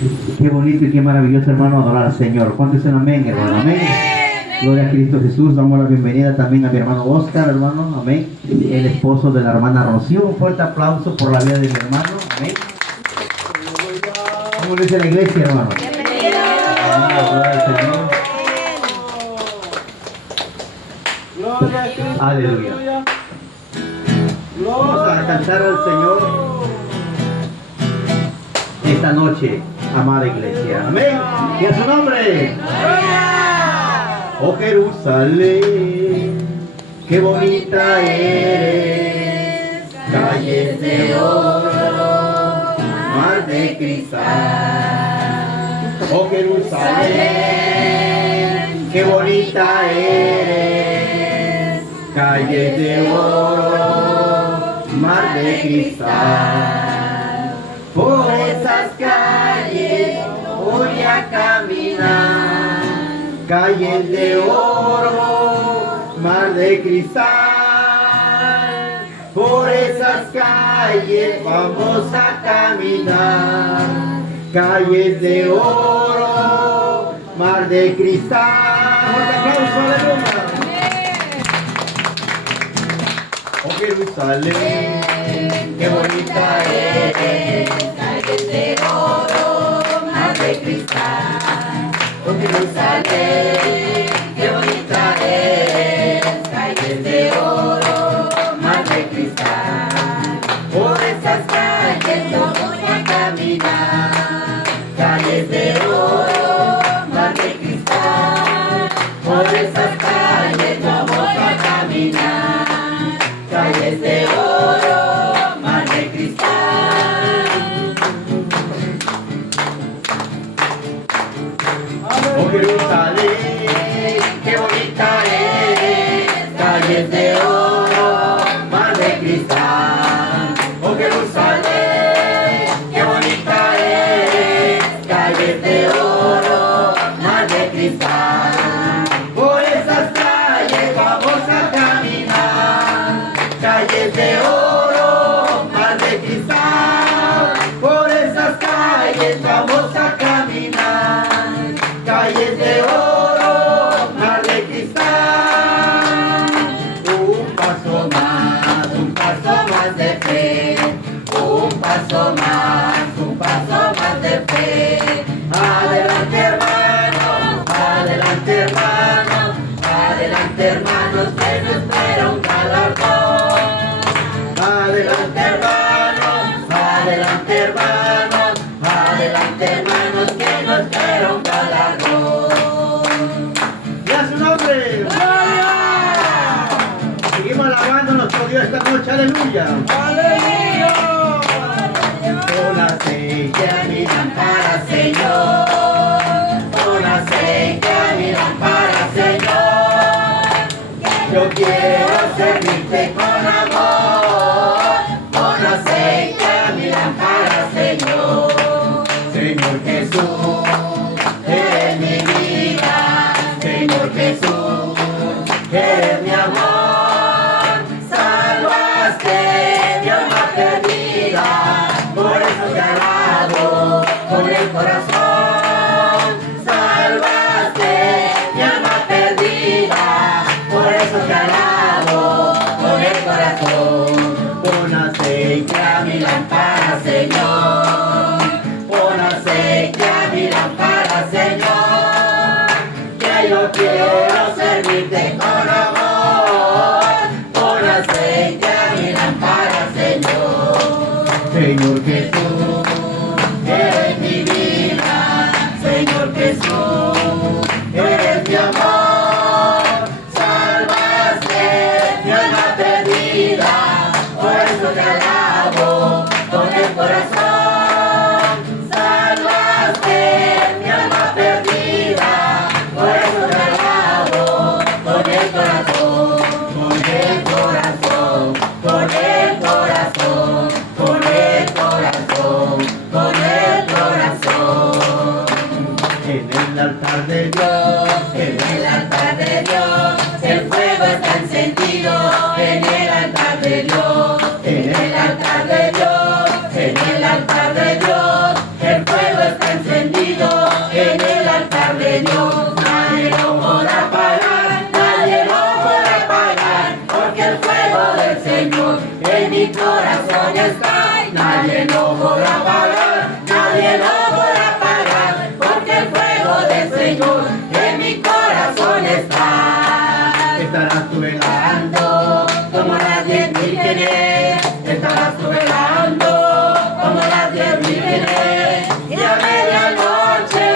Qué bonito y qué maravilloso, hermano, adorar al Señor. ¿Cuántos dicen amén, hermano? Amén. Gloria a Cristo Jesús. Damos la bienvenida también a mi hermano Oscar, hermano. Amén. El esposo de la hermana Rocío. Un fuerte aplauso por la vida de mi hermano. Amén. ¿Cómo dice la iglesia, hermano? Gloria al Señor. Gloria a Cristo. Aleluya. Vamos a cantar al Señor esta noche, amada iglesia. Amén. Y a su nombre. Oh Jerusalén, qué bonita eres, calles de oro, mar de cristal. Oh Jerusalén, qué bonita eres, calles de oro, mar de cristal. Por esas calles voy a caminar, calles de oro, mar de cristal. Por esas calles vamos a caminar, calles de oro, mar de cristal. Un aplauso, aleluya. Oh Jerusalén, qué bonita eres, calles de oro, mar de cristal. Oh Jerusalén, qué bonita eres, calles de oro, mar de cristal. Por esas calles yo voy a caminar, calles de oro, mar de cristal. Por esas calles vamos a caminar, calles de oro, mar de cristal. Oh Jerusalén, qué bonita eres, calles de oro, mar de cristal. Oh Jerusalén, qué bonita eres, calles de oro, mar de cristal. Por esas calles vamos a caminar, calles de oro, mar de cristal. Por esas calles vamos a caminar, calles de oro, mar de cristal. Un paso más de fe, un paso más de fe. Adelante hermanos, adelante hermanos, adelante hermanos, que nos espera un galardón. Adelante hermanos, adelante hermanos, adelante hermanos, que nos espera un galardón. ¡Y a su nombre! ¡Gloria! Seguimos alabando a nuestro Dios esta noche, aleluya. ¡Aleluya! Con aceite a mi lámpara, Señor. Con aceite a mi lámpara, Señor. Yo quiero servirte con amor. Con aceite a mi lámpara, Señor. Señor Jesús, eres mi vida. Señor Jesús, eres mi amor. Salvaste mi alma perdida, por eso te alabo con el corazón. Salvaste mi alma perdida, por eso te alabo con el corazón. Pon aceite a mi lámpara, Señor. Pon aceite a mi lámpara, Señor. Que yo quiero servirte con amor. Pon aceite a mi lámpara, Señor. Señor Jesús, eres mi vida. Señor Jesús, eres mi amor. Salvaste mi alma perdida, por eso te alabo con el corazón. Salvaste mi de Dios, nadie lo podrá apagar, nadie lo podrá apagar, porque el fuego del Señor en mi corazón está, y nadie lo podrá apagar, nadie lo podrá apagar, porque el fuego del Señor en mi corazón está. Estarás tú velando Como las 10.000 quienes, estarás tú velando, como las 10.000 quienes, y a medianoche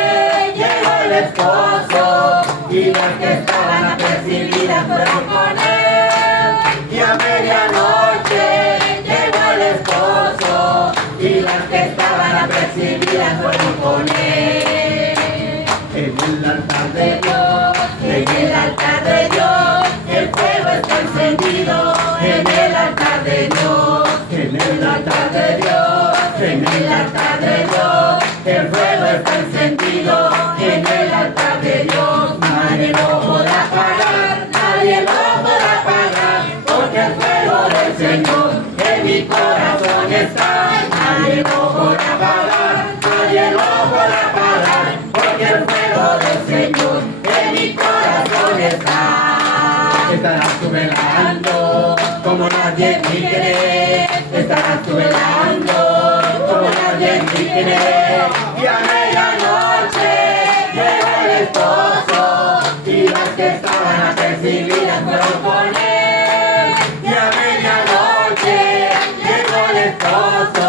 llegó el esposo, y las que estaban apercibidas fueron con él, y a medianoche llegó el esposo, y las que estaban apercibidas fueron con él. en el altar De de Dios, en el altar de Dios, el fuego está encendido, en el altar de Dios, en en el altar de Dios, en el altar de Dios, el fuego está encendido, en el altar de Dios, nadie lo podrá apagar, nadie lo podrá apagar, porque el fuego del Señor en mi corazón está, nadie lo podrá apagar, nadie lo podrá apagar, porque el fuego del Señor en mi corazón está. estarás tú velando Como las 10.000 quienes, estarás tú velando, como las 10.000 quienes, y a medianoche llegó el esposo, y las que estaban apercibidas fueron con él, y a medianoche llegó el esposo,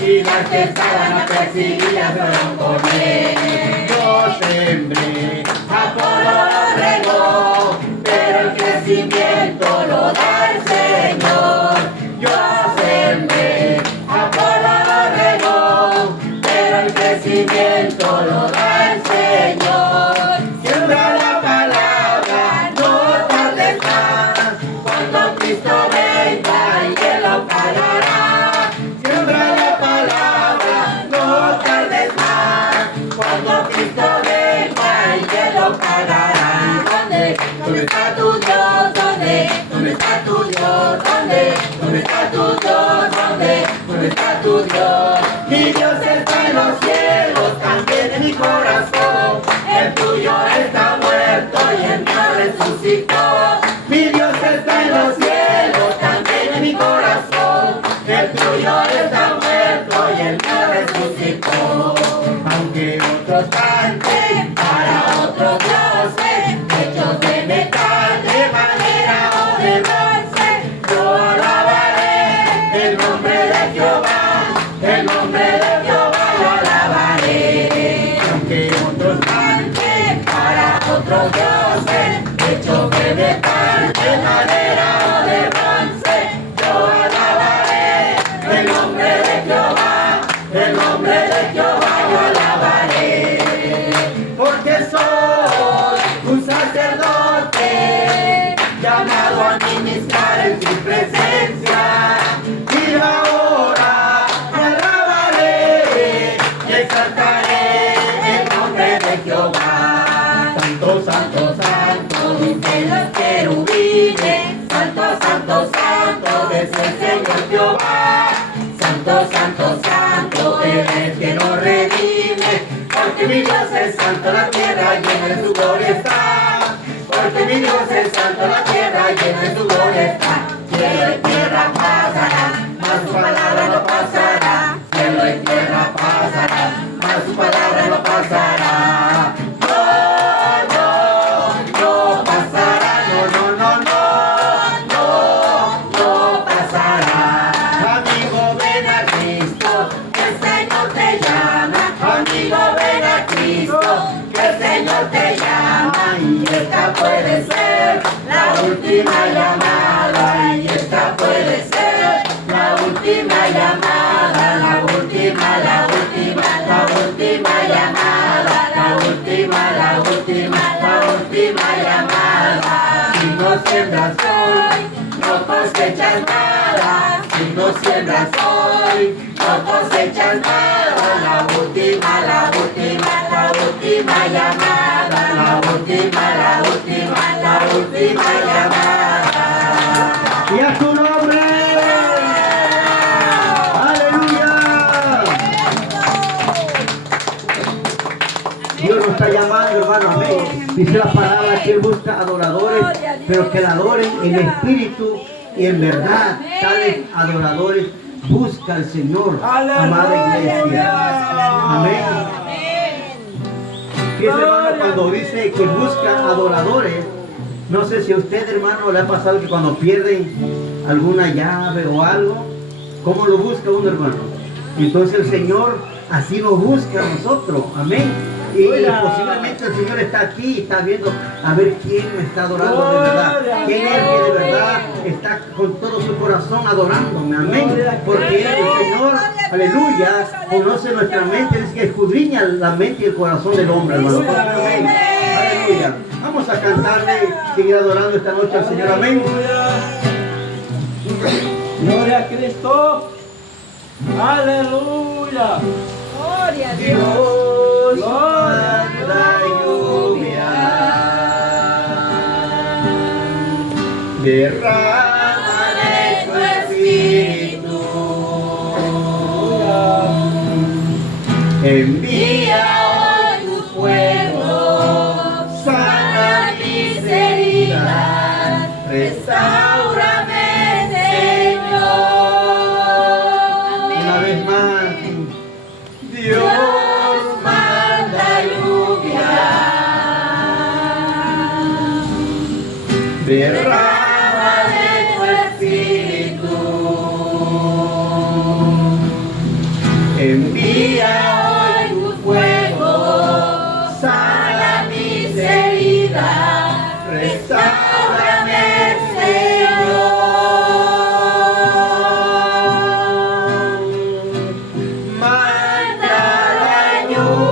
y las que estaban apercibidas fueron con él. yo sembré Apolo lo regó, pero el crecimiento lo da el Señor. Yo sembré, Apolo lo regó, pero el crecimiento lo da el Señor. Siembra la palabra, no tardes más, cuando Cristo venga y Él lo pagará. Siembra la palabra, no tardes más, cuando Cristo venga y Él lo pagará. ¿Dónde está tu Dios? ¿Dónde está tu Dios? ¿Dónde está tu Dios? ¿Dónde está tu Dios? Mi Dios está en los cielos, también en mi corazón. El tuyo está muerto y el mío resucitó. Mi Dios está en los cielos, también en mi corazón. El tuyo está muerto y el mío resucitó. aunque Otros canten para otros dioses, hechos de metal, de madera o de bronce, yo alabaré el nombre de Jehová, el nombre de Jehová yo alabaré. aunque Otros canten para otros dioses, hechos de metal, de madera o de bronce, yo alabaré el nombre de Jehová, el nombre de Jehová yo alabaré. Porque soy un sacerdote, llamado a ministrar en su presencia, y ahora te alabaré y exaltaré el nombre de Jehová. santo, santo, Santo, santo, dicen los querubines, santo, santo, santo, es el Señor Jehová. Santo, santo, santo, Él es el que nos redime, porque mi Dios es santo, la tierra llena de su gloria está. Porque mi Dios es santo, la tierra llena de su gloria está. Cielo y tierra pasarán, mas su palabra no pasará. Cielo y tierra pasarán, mas su palabra no pasará. No pasará, no pasará. Amigo, ven a Cristo, que el Señor te llama. Amigo, ven a Cristo, que el Señor te llama. Y esta puede ser la última llamada. Y esta puede ser la última llamada. La última, la última, la última llamada. La última, la última, la última llamada. Si no siembras hoy, no cosechas nada. Si no siembras hoy, no cosechas nada. La última, la última, la última llamada. La última, la última, la última llamada. y a tu nombre, aleluya. Dios nos está llamando, hermano, amén. Dice la palabra que Él busca adoradores, pero que la adoren en espíritu y en verdad. Tales adoradores busca al Señor, amada iglesia. Amén. Fíjese, hermano, cuando dice que busca adoradores, no sé si a usted, hermano, le ha pasado que cuando pierden alguna llave o algo, ¿cómo lo busca uno, hermano? Entonces el Señor así nos busca a nosotros, amén. Y posiblemente el Señor está aquí y está viendo a ver quién me está adorando de verdad, quién es que de verdad está con todo su corazón adorándome, amén. Porque el Señor, aleluya, conoce nuestra mente, es que escudriña la mente y el corazón del hombre, hermano. Amén. Aleluya. Vamos a cantarle, seguir adorando esta noche al Señor, amén. Gloria a Cristo. Aleluya. Gloria a Dios. Dios manda lluvia, derrama de tu espíritu, envía hoy tu fuego, sana mis heridas, restaurame, Señor. Una vez más, Dios manda lluvia, derrama de tu espíritu, envía hoy tu fuego, sana mis heridas, restaurame, Señor. Manda la lluvia,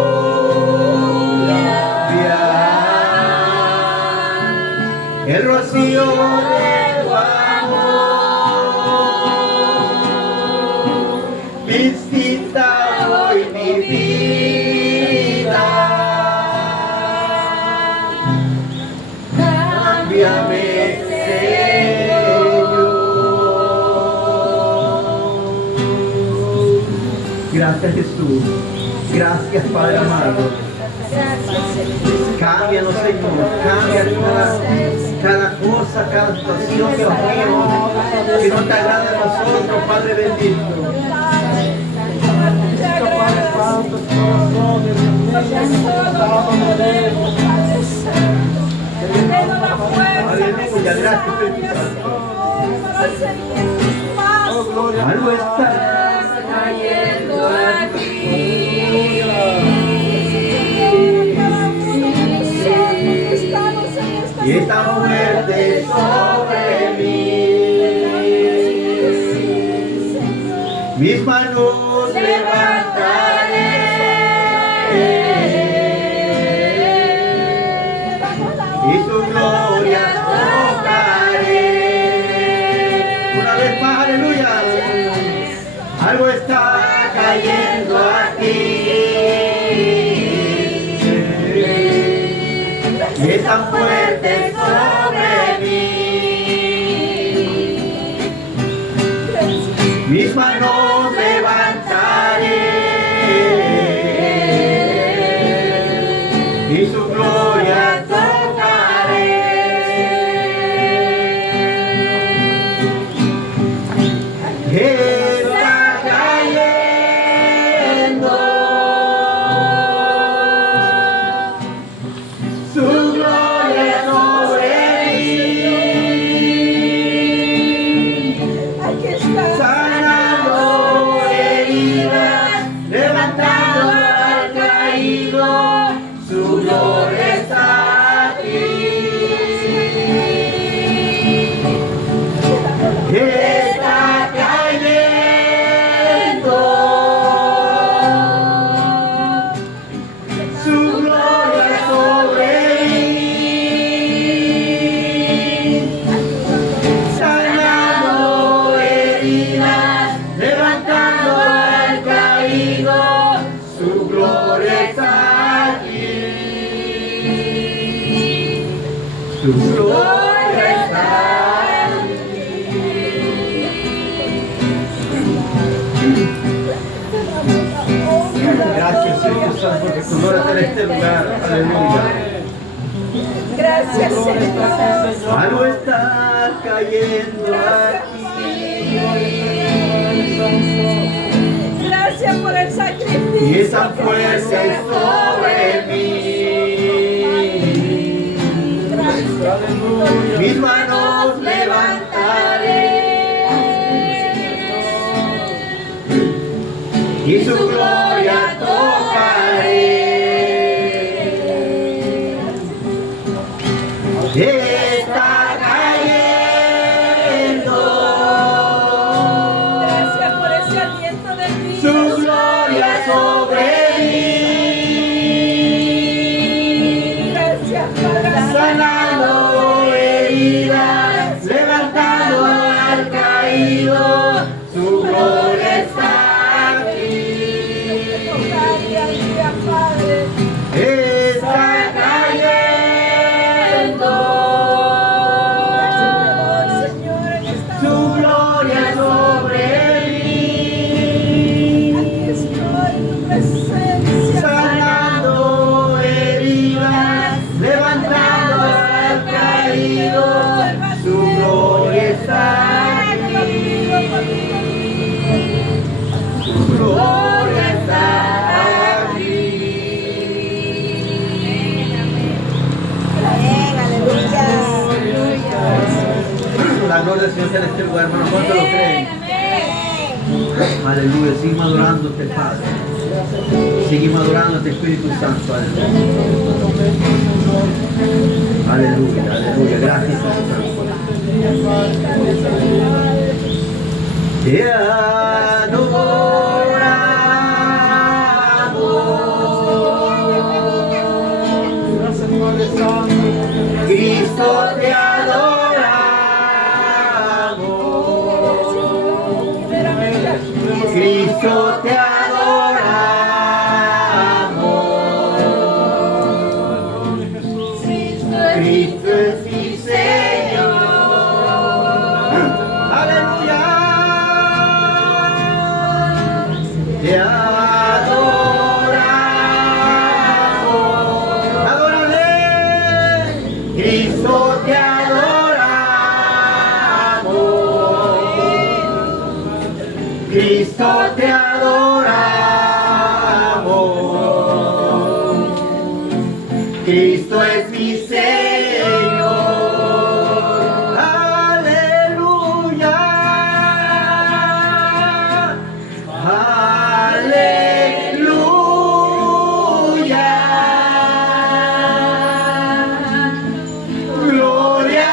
el rocío de tu amor, visita hoy mi vida, cámbiame, Señor. Gracias, Jesús. Gracias, Padre amado. Cámbianos, Señor. Cambia cada cosa, cada situación, Dios mío, que no te agrada a nosotros, Padre bendito. Padre Santo, Aleluya, gracias, Espíritu Santo. Algo está cayendo aquí. y esta muerte sobre mí. Mis manos levantaré y su gloria tocaré. Una vez más, aleluya. Algo está cayendo aquí. Y es tan fuerte sobre mí. Mis manos levantaré y su gloria tocaré. Está cayendo su gloria sobre mí, sanando heridas, levantando al caído, su gloria está aquí. Está cayendo su gloria sobre mí, sanando heridas, levantando al caído, su gloria está aquí. Su gloria está aquí. Gracias, Espíritu Santo, porque Tu gloria está en este lugar. Aleluya. Gracias, Señor. Algo está cayendo aquí. Gracias por el sacrificio. Y esa fuerza es sobre mí. Mis manos levantaré y su gloria tocaré. Está cayendo. Gracias por ese aliento de vida. Su gloria sobre mí. Gracias, Padre. Sanando heridas, levantando al caído, su gloria está aquí. Gracias, Padre. Está cayendo. Señor, en esta Su gloria sobre mí. aquí estoy en tu presencia. Sanando heridas, levantando al caído, su gloria está aquí. Su gloria está aquí. Amén, aleluya. La gloria del Señor está en este lugar, hermano. ¿Cuánto lo creen? Aleluya. Sigue adorándote, Padre. Sigue adorándote, Espíritu Santo. Aleluya. Aleluya, aleluya. Gracias, Espíritu Santo. Te adoramos. Cristo te adoramos. Cristo te adoramos. Cristo es mi Señor. Aleluya. Te adoramos. Adórale. Cristo te adoramos. Cristo te adoramos. Cristo es mi Señor. Aleluya. Aleluya. Gloria,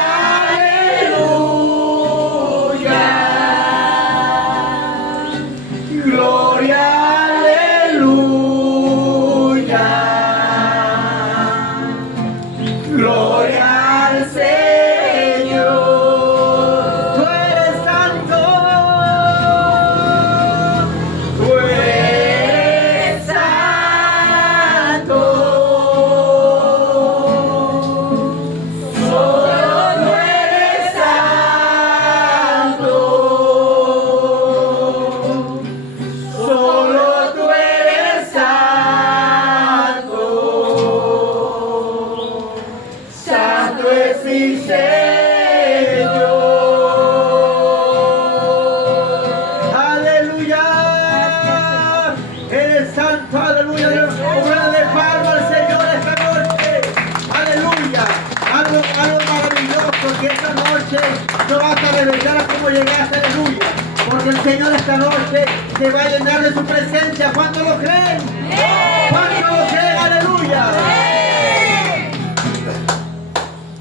aleluya. Gloria, aleluya. Gloria al Señor. Tú eres santo. Tú eres santo. Solo tú eres santo. Solo tú eres santo. Santo es mi Señor. Aleluya. Eres santo, aleluya. Una de palma al Señor esta noche. Aleluya. Algo maravilloso que esta noche no vas a revelar cómo llegaste, aleluya. Porque el Señor esta noche te va a llenar de su presencia. ¿Cuánto lo creen? ¿Cuánto lo creen? Aleluya.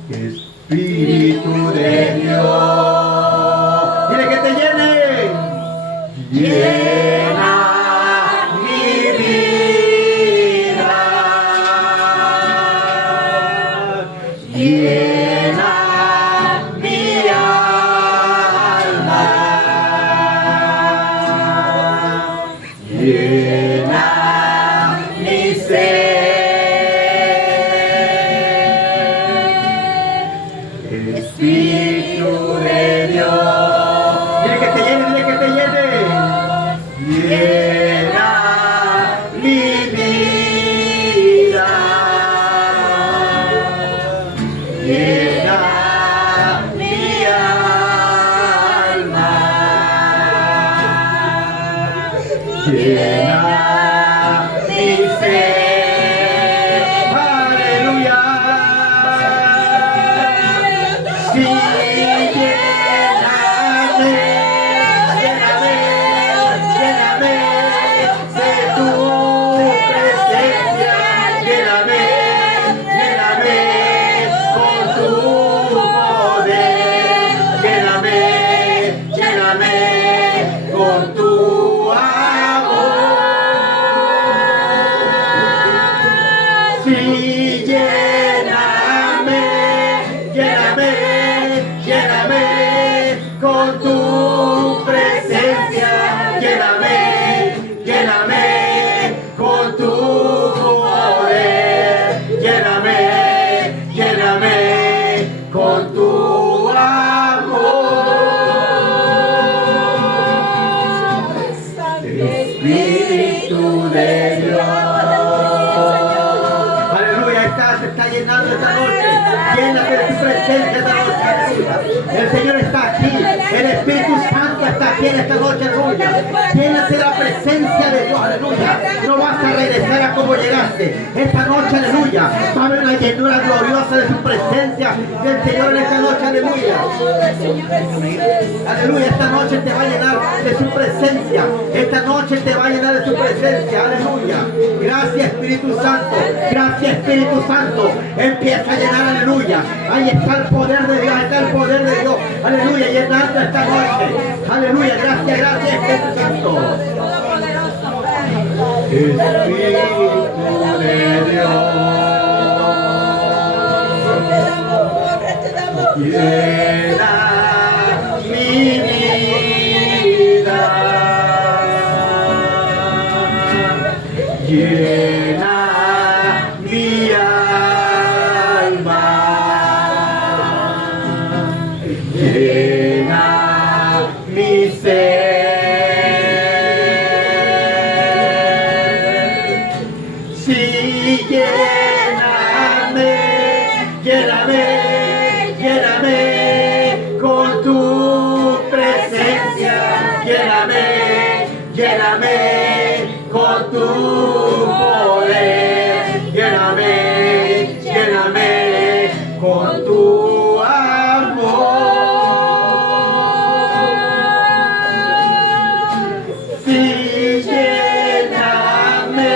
Espíritu de Dios. Dile que te llene. Llena mi vida. Llena mi alma. Llena Sí, lléname, lléname, lléname con tu presencia. Lléname, lléname con tu poder. Lléname, lléname con tu amor. Espíritu de Dios. Aleluya, se está llenando esta noche. Llénate de tu presencia esta noche. Aleluya. El Señor está aquí. El Espíritu Santo está aquí en esta noche. Aleluya. Llénate de la presencia de Dios. Aleluya. No vas a regresar a como llegaste. Esta noche, aleluya. Va a haber una llenura gloriosa de su presencia del Señor en esta noche. Aleluya. Aleluya. Esta noche te va a llenar de su presencia. Esta noche te va a llenar de su presencia. Aleluya. Gracias, Espíritu Santo. Gracias, Espíritu Santo. Empieza a llenar. Aleluya. Ahí está el poder de Dios. Ahí está el poder de Dios. Aleluya. Llenando esta noche. Aleluya. Gracias, gracias, Espíritu Santo. Espíritu de Dios. Llena mi vida. Llena mi alma. Llena mi ser. Sí, lléname, lléname, lléname con tu presencia. Lléname, lléname con tu poder. Lléname, lléname con tu sí, lléname,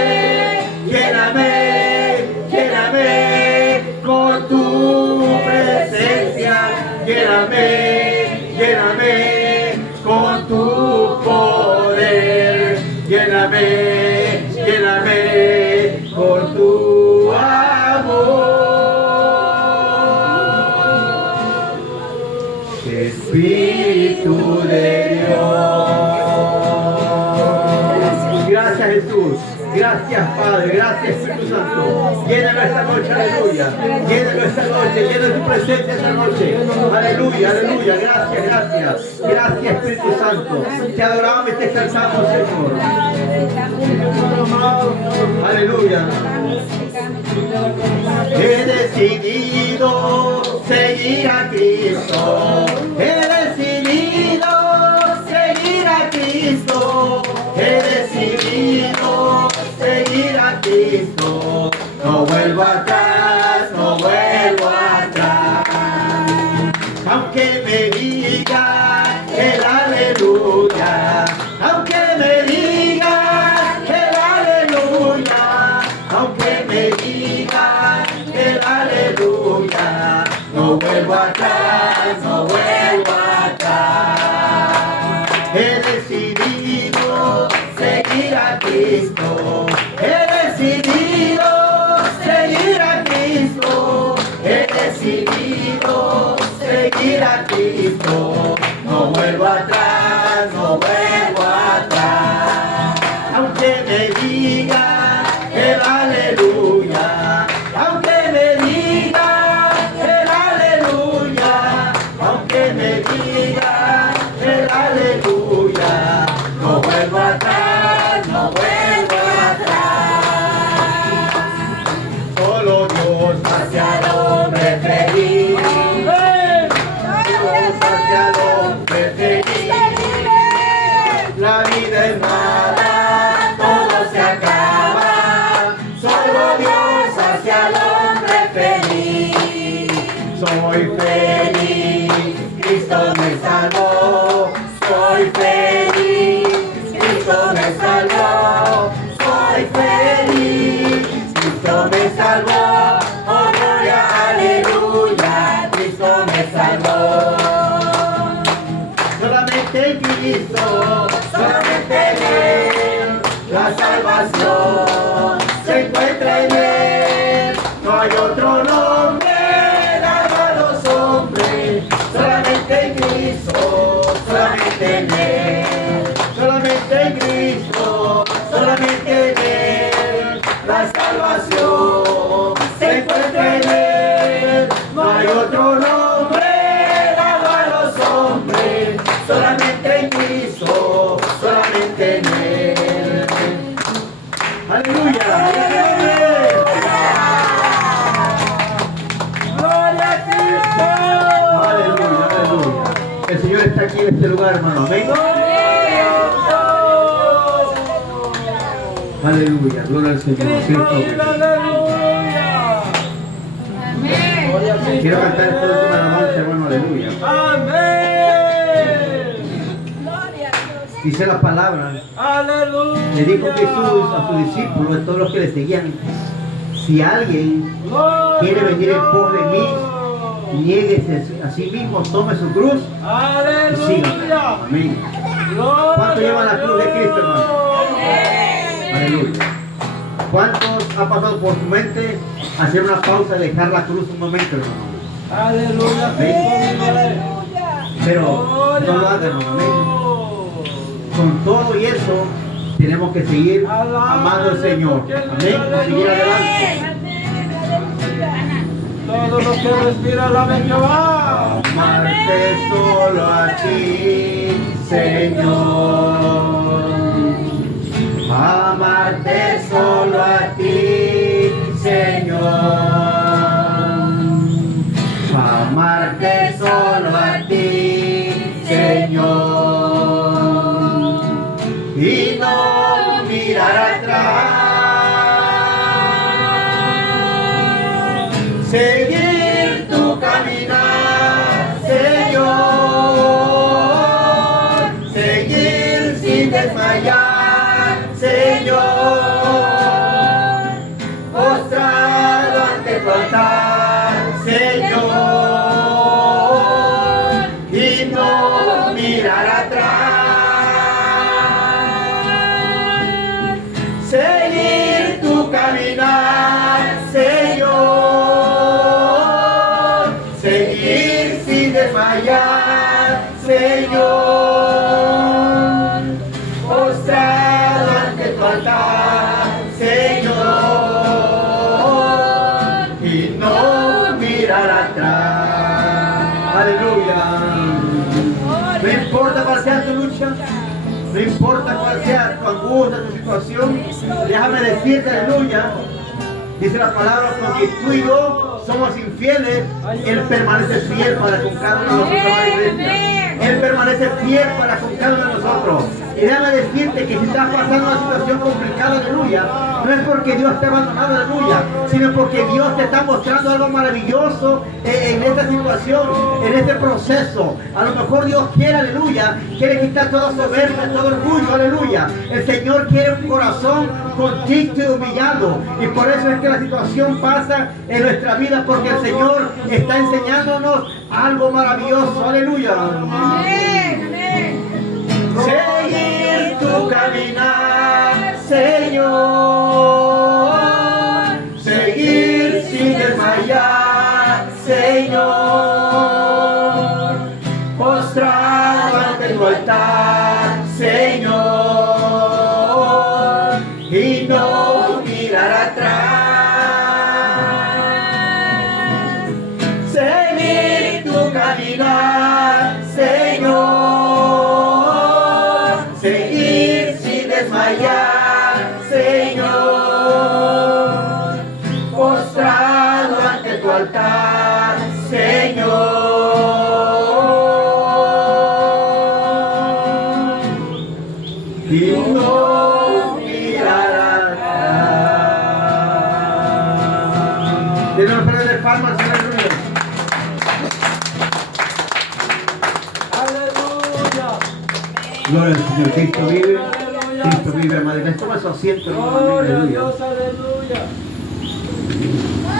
lléname, lléname con tu presencia. Lléname, lléname con tu poder. Lléname, lléname con tu amor. Espíritu de Dios. Gracias, Jesús. Gracias, Padre. Gracias, Espíritu Santo. Llénalo esta noche, aleluya. Llénalo esta noche. Llénalo tu presencia esta noche. Aleluya, aleluya. Gracias, gracias. Gracias, Espíritu Santo. Te adoramos y te exaltamos, Señor. Aleluya. He decidido seguir a Cristo. He decidido seguir a Cristo. He decidido seguir a Cristo. No vuelvo atrás, no vuelvo atrás. Aunque me digan el aleluya, aunque me digan el aleluya, aunque me digan el aleluya, no vuelvo atrás, no vuelvo atrás. He decidido seguir a Cristo. He decidido seguir a Cristo. He decidido seguir a Cristo. No vuelvo atrás, no vuelvo atrás. Aunque me digan el aleluya, aunque me digan el aleluya, aunque me digan el aleluya, no vuelvo atrás, no vuelvo atrás. Solo Dios hacia el hombre feliz. Dios hacia el hombre feliz. La vida es mala, todo se acaba. Solo Dios hacia el hombre feliz. Soy feliz, Cristo me salvó. Soy feliz, Cristo me salvó. Soy feliz, Cristo me salvó. Oh gloria, aleluya, Cristo me salvó. Solamente en Cristo, solamente en Él, la salvación se encuentra en Él. hay otro nombre dado a los hombres, solamente en Cristo, solamente en Él, solamente en Cristo, solamente en Él, la salvación se encuentra en Él. No hay otro nombre dado a los hombres, solamente en Cristo, solamente en Él. Aleluya. Gloria a Cristo. Aleluya, aleluya. El Señor está aquí en este lugar, hermano. Amén. Aleluya, gloria al Señor. Cristo vive, aleluya. Quiero cantar esta última alabanza, hermano. Aleluya. Amén. Dice la palabra. Aleluya. Le dijo Jesús a sus discípulos, a todos los que le seguían: si alguien quiere venir en pos de mí, niéguese a sí mismo, tome su cruz y sígame. Aleluya. Amén. ¿Cuántos llevan la cruz de Cristo, hermano? Aleluya. ¿Cuántos ha pasado por su mente hacer una pausa y dejar la cruz un momento, hermano? Aleluya. Pero no lo hagan, hermano. Amén. Con todo y eso, tenemos que seguir amando al Señor. Amén. Seguir adelante. Todo lo que respira, alaben Jehová. Amarte solo a ti, Señor. Amarte solo a ti, Señor. Amarte solo a ti, Señor. Y no mirar atrás. Seguir tu caminar, Señor. Seguir sin desmayar, Señor. Postrado ante tu altar, Señor. Y no mirar atrás. Seguir tu caminar, Señor. Seguir sin desmayar, Señor. Postrado ante tu altar, Señor. Y no mirar atrás. Aleluya. No importa cuál sea tu lucha. No importa cuál sea tu angustia, tu situación, déjame decirte, aleluya, dice la palabra, porque tú y yo somos infieles, Él permanece fiel para con cada uno de nosotros, amada iglesia. Él permanece fiel para con cada uno de nosotros. Y déjame decirte que si estás pasando una situación complicada, aleluya, no es porque Dios te ha abandonado, aleluya, sino porque Dios te está mostrando algo maravilloso en esta situación, en este proceso. A lo mejor Dios quiere, aleluya, quiere quitar toda soberbia, todo orgullo, aleluya. El Señor quiere un corazón contrito y humillado. Y por eso es que la situación pasa en nuestra vida, porque el Señor está enseñándonos algo maravilloso, aleluya. Amén. Seguir tu caminar, Señor. Seguir sin desmayar, Señor. Postrado ante tu altar, Señor. Y no mirar atrás. Seguir tu caminar, Señor. Seguir sin desmayar, Señor. Postrado ante tu altar, Señor. Y no mirar atrás. Denle una salva de palmas, aleluya. Aleluya. Gloria al Señor. Cristo vive. Cristo vive, madre. Toma su asiento, hermano. Gloria a Aleluya. Dios, aleluya.